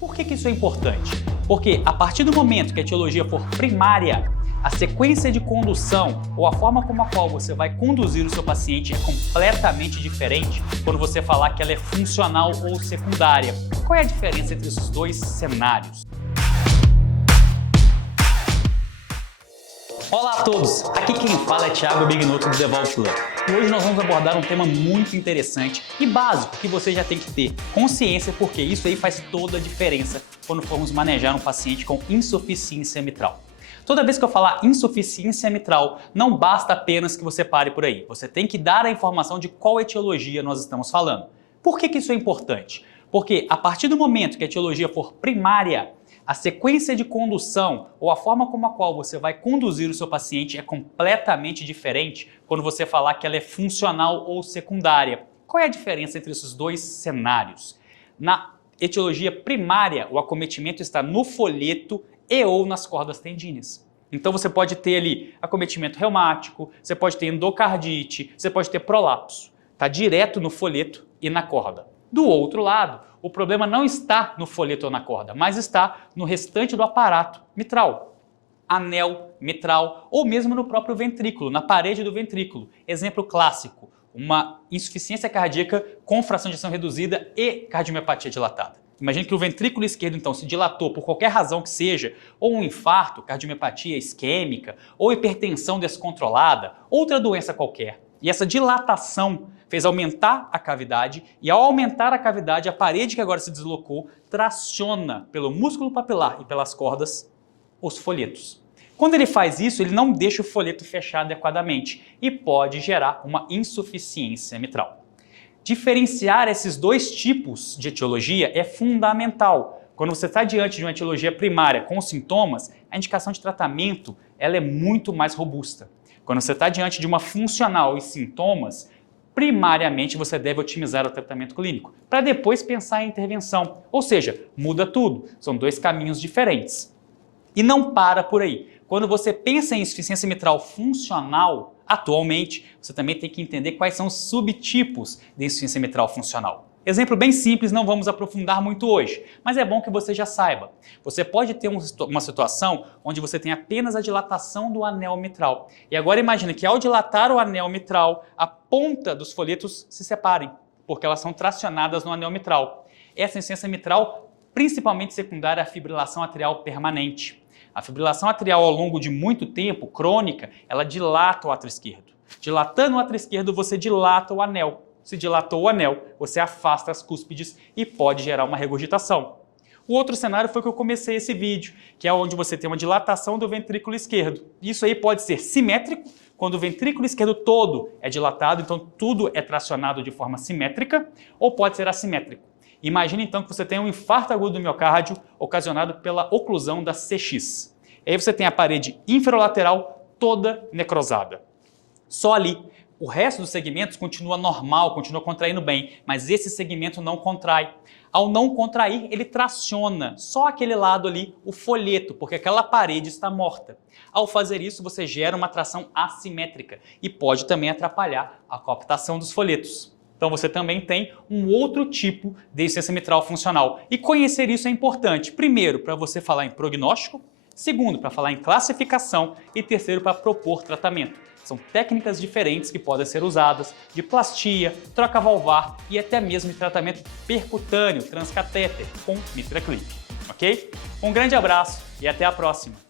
Por que isso é importante? Porque a partir do momento que a etiologia for primária, a sequência de condução ou a forma como a qual você vai conduzir o seu paciente é completamente diferente quando você falar que ela é funcional ou secundária. Qual é a diferença entre esses dois cenários? Olá a todos, aqui quem fala é Thiago Bignoto do Devolve Club. E hoje nós vamos abordar um tema muito interessante e básico que você já tem que ter consciência, porque isso aí faz toda a diferença quando formos manejar um paciente com insuficiência mitral. Toda vez que eu falar insuficiência mitral, não basta apenas que você pare por aí. Você tem que dar a informação de qual etiologia nós estamos falando. Por que isso é importante? Porque a partir do momento que a etiologia for primária, a sequência de condução ou a forma como a qual você vai conduzir o seu paciente é completamente diferente quando você falar que ela é funcional ou secundária. Qual é a diferença entre esses dois cenários? Na etiologia primária, o acometimento está no folheto e ou nas cordas tendíneas. Então você pode ter ali acometimento reumático, você pode ter endocardite, você pode ter prolapso. Está direto no folheto e na corda. Do outro lado, o problema não está no folheto ou na corda, mas está no restante do aparato mitral. Anel mitral ou mesmo no próprio ventrículo, na parede do ventrículo. Exemplo clássico, uma insuficiência cardíaca com fração de ejeção reduzida e cardiomiopatia dilatada. Imagine que o ventrículo esquerdo então se dilatou por qualquer razão que seja, ou um infarto, cardiomiopatia isquêmica, ou hipertensão descontrolada, outra doença qualquer. E essa dilatação fez aumentar a cavidade e ao aumentar a cavidade, a parede que agora se deslocou traciona pelo músculo papilar e pelas cordas os folhetos. Quando ele faz isso, ele não deixa o folheto fechar adequadamente e pode gerar uma insuficiência mitral. Diferenciar esses dois tipos de etiologia é fundamental. Quando você está diante de uma etiologia primária com sintomas, a indicação de tratamento ela é muito mais robusta. Quando você está diante de uma funcional e sintomas, primariamente você deve otimizar o tratamento clínico, para depois pensar em intervenção. Ou seja, muda tudo. São dois caminhos diferentes. E não para por aí. Quando você pensa em insuficiência mitral funcional, atualmente, você também tem que entender quais são os subtipos de insuficiência mitral funcional. Exemplo bem simples, não vamos aprofundar muito hoje, mas é bom que você já saiba. Você pode ter uma situação onde você tem apenas a dilatação do anel mitral. E agora imagine que ao dilatar o anel mitral, a ponta dos folhetos se separem, porque elas são tracionadas no anel mitral. Essa insuficiência mitral, principalmente secundária à fibrilação atrial permanente. A fibrilação atrial ao longo de muito tempo, crônica, ela dilata o átrio esquerdo. Dilatando o átrio esquerdo, você dilata o anel. Se dilatou o anel, você afasta as cúspides e pode gerar uma regurgitação. O outro cenário foi que eu comecei esse vídeo, que é onde você tem uma dilatação do ventrículo esquerdo. Isso aí pode ser simétrico, quando o ventrículo esquerdo todo é dilatado, então tudo é tracionado de forma simétrica, ou pode ser assimétrico. Imagine então que você tem um infarto agudo do miocárdio ocasionado pela oclusão da CX. E aí você tem a parede inferolateral toda necrosada. Só ali. O resto dos segmentos continua normal, continua contraindo bem, mas esse segmento não contrai. Ao não contrair, ele traciona só aquele lado ali, o folheto, porque aquela parede está morta. Ao fazer isso, você gera uma tração assimétrica e pode também atrapalhar a coaptação dos folhetos. Então você também tem um outro tipo de insuficiência mitral funcional. E conhecer isso é importante, primeiro, para você falar em prognóstico, segundo, para falar em classificação e terceiro, para propor tratamento. São técnicas diferentes que podem ser usadas de plastia, troca valvar e até mesmo de tratamento percutâneo transcatéter com mitraclip, ok? Um grande abraço e até a próxima!